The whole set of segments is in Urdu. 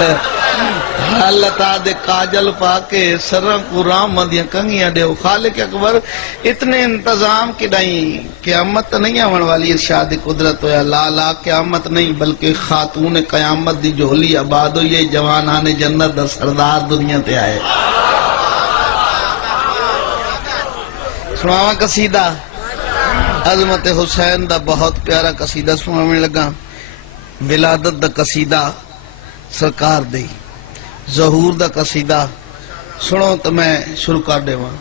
حالت آدھے کاجل پاکے سرن کو رام مدیاں کنگیاں دے خالق اکبر اتنے انتظام کی نہیں قیامت نہیں آون والی ارشاد قدرت ہویا لا لا قیامت نہیں بلکہ خاتون قیامت دی جھولی آباد ہوئی ہے جوانان جنت دا سردار دنیا تے آئے سناواں قصیدہ عظمت حسین دا بہت پیارا قصیدہ سناویں لگا ولادت دا قصیدہ سرکار دی ظہور دا قصیدہ سنو تو میں شروع کر دے وہاں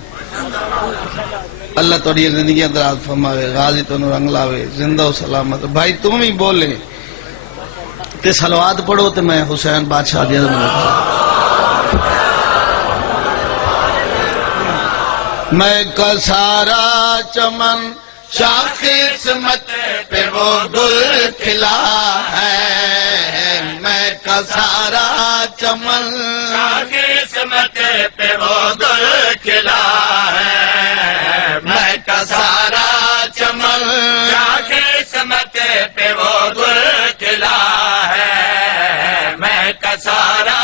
اللہ توڑی زندگی اندراز فرماوے غازی تو رنگ لاوے زندہ و سلامت بھائی تم ہی بولے تے صلوات پڑھو تے میں حسین بادشاہ دیا میں کا سارا چمن شاخ قسمت پہ وہ گل کھلا ہے میں کا سارا چمن شاخ قسمت پہ وہ گل کھلا ہے میں کا سارا چمن شاخ قسمت پہ وہ گل کھلا ہے میں کا سارا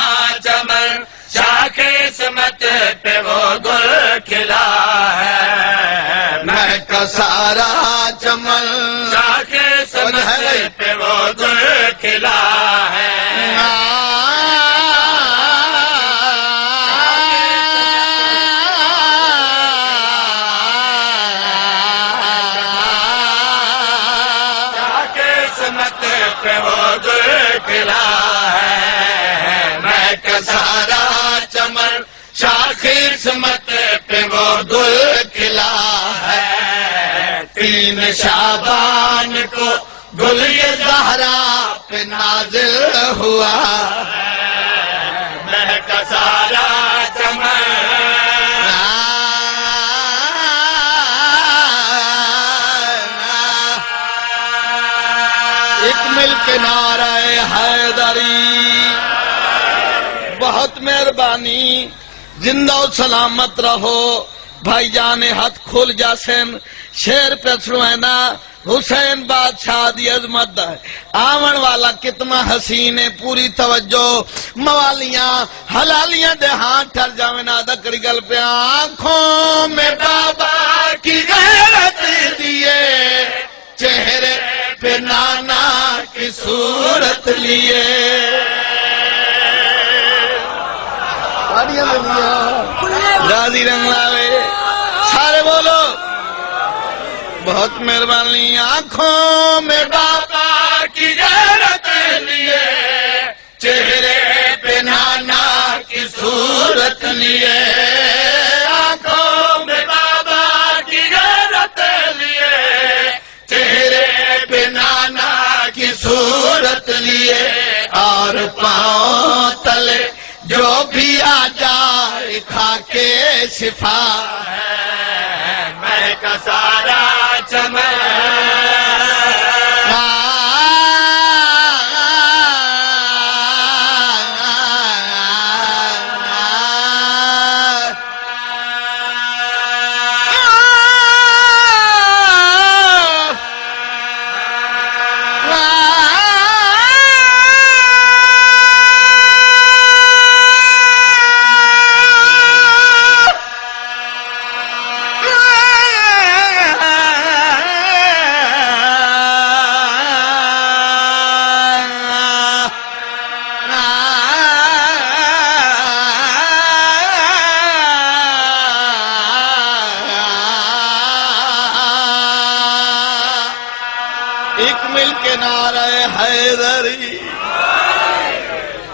چمن شاخ قسمت پہ وہ گل کھلا ہے میں کا سارا چمن شاخ قسمت پہ وہ گل کھلا ہے شاخ قسمت پہ وہ گل کھلا ہے میں کا سارا چمن شاخ قسمت پہ وہ گل کھلا ہے 3 شعبان کو گل یہ زہرا پہ نازل ہوا میں کا سارا چمن ایک مل کے نعرہ حیدری بہت مہربانی زندہ و سلامت رہو بھائی جان ہاتھ کھول جاسن شیر پہ سنوینا حسین بادشاہ دی عظمت ہے آون والا کتنا حسین ہے پوری توجہ موالیاں حلالیاں دے ہاں ٹھر جاوینا دکڑی گل پہ آنکھوں میں بابا کی غیرت دیئے چہرے پہ نانا کی صورت لیے راضی رنگ لاوے سارے بولو بہت مہربانی آنکھوں میں بابا کی غیرت لیے چہرے پہ نانا کی صورت لیے آنکھوں میں بابا کی غیرت لیے چہرے پہ نانا کی صورت لیے اور پاؤں تلے جو بھی آ جائے کھا کے شفا ہے میں کا سارا چمن ایک مل کے نعرہ حیدری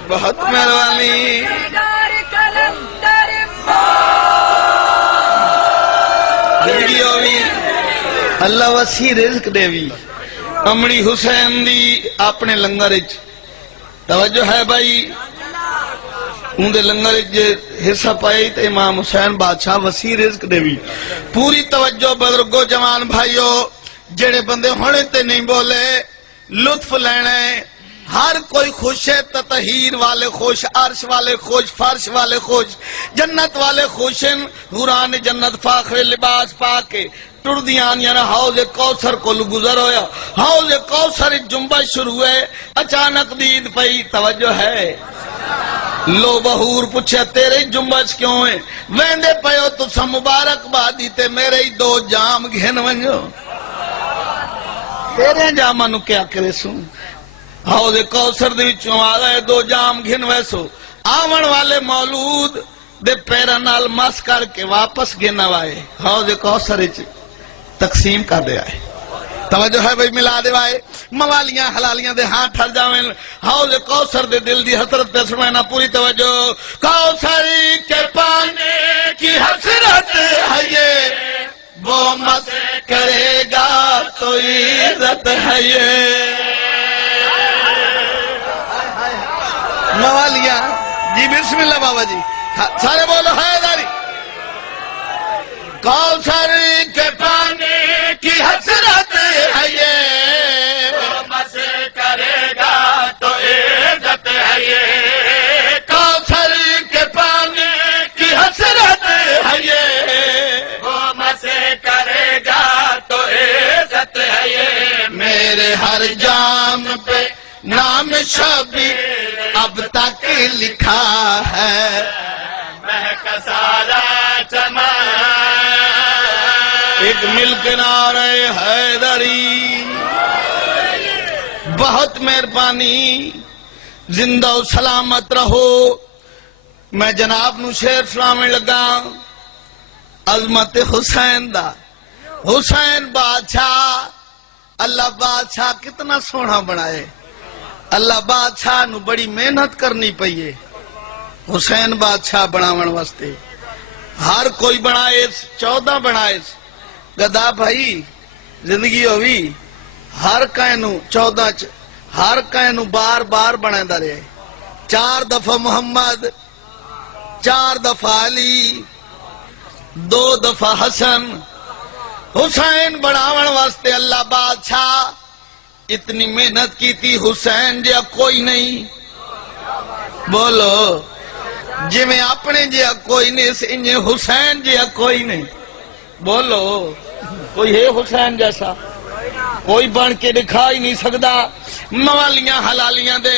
بہت مہربانی زندگی ہوئی اللہ وسیع رزق دے بھی امڑی حسین دی اپنے لنگر توجہ ہے بھائی اندے لنگر حصہ پائی تے امام حسین بادشاہ وسیع رزق دے بھی پوری توجہ بزرگو جوان بھائیو جڑے بندے ہونے تے نہیں بولے لطف لینے ہر کوئی خوش ہے تطہیر والے خوش عرش والے خوش فرش والے خوش جنت والے خوش ہیں حوران جنت فاخر لباس پاکے ٹر دیان یعنی حوض کوثر کو گزر ہویا حوض کوثر جنبش شروع ہے اچانک دید پئی توجہ ہے لو بہور پوچھا تیرے جنبش کیوں ہے ویندے پیو تسا مبارک بادی تے میرے ہی دو جام گھن ونجو تیرے جامہ نو کیا کرے سوں حوض کوثر دے وچوں آ گئے دو جام گھن ویسو آون والے مولود دے پیرا نال مس کر کے واپس گھن وائے حوض کوثر وچ تقسیم کر دے آئے توجہ ہے بھئی ملا دے وائے موالیاں حلالیاں دے ہاں ٹھر جاویں حوض کوثر دے دل دی حسرت پہ سنائنا پوری توجہ کوثر کے پانے کی حسرت ہے یہ وہ مس کرے گا تو عزت ہے یہ موالیاں جی بسم اللہ بابا جی سارے بولو حیداری کوثر کے پانے کی حسرت ہے یہ وہ مس کرے گا تو عزت ہے یہ کوثر کے پانے کی حسرت ہے یہ وہ مس کرے گا تو عزت ہے یہ میرے ہر جام پہ نام شبیر اب تک لکھا ہے مہک سارا چمن ایک مل کے نعرہ حیدری بہت مہربانی زندہ و سلامت رہو میں جناب نو شعر سناویں لگا عظمت حسین دا حسین بادشاہ اللہ بادشاہ کتنا سونا بنائے اللہ بادشاہ نو بڑی محنت کرنی پئیے حسین بادشاہ بناون واسطے ہر کوئی بنائے 14 بنائے گدا بھائی زندگی ہوئی ہر کائنو 14 ہر کائنو بار بار بنائے رہے 4 دفعہ محمد 4 دفعہ علی 2 دفعہ حسن حسین بناون واسطے اللہ بادشاہ اتنی محنت کی تھی حسین جیا کوئی نہیں بولو جی میں اپنے جیا کوئی نہیں انہیں حسین جیا کوئی نہیں بولو کوئی ہے حسین جیسا کوئی بن کے دکھا ہی نہیں سکتا موالیاں حلالیاں دے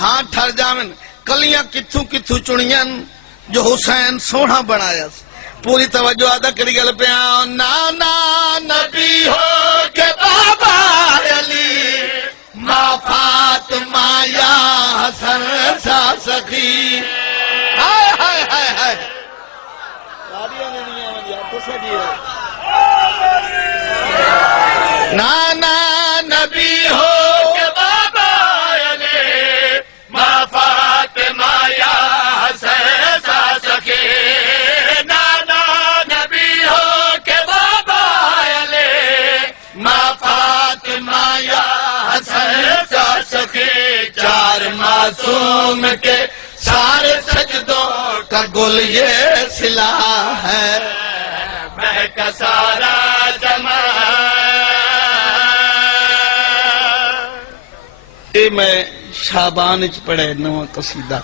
ہاں ٹھر جامن کلیاں کتھوں کتھوں چنیاں جو حسین سونا بنایا پوری توجہ ادا کری گل پہ نانا نبی ہو کے بابا علی ماں فاطمہ یا حسن سا سخی ہائے ہائے ہائے ہائے نانا نبی ہو کے بابا علی ماں فاطمہ یا حسن سا سخی نانا نبی ہو کے بابا علی ماں فاطمہ یا حسن سا سخی 4 معصوم کے سارے سجدوں کا گل یہ سلا ہے مہک سارا زمان اے میں شعبان اچ پڑھے نواں قصیدہ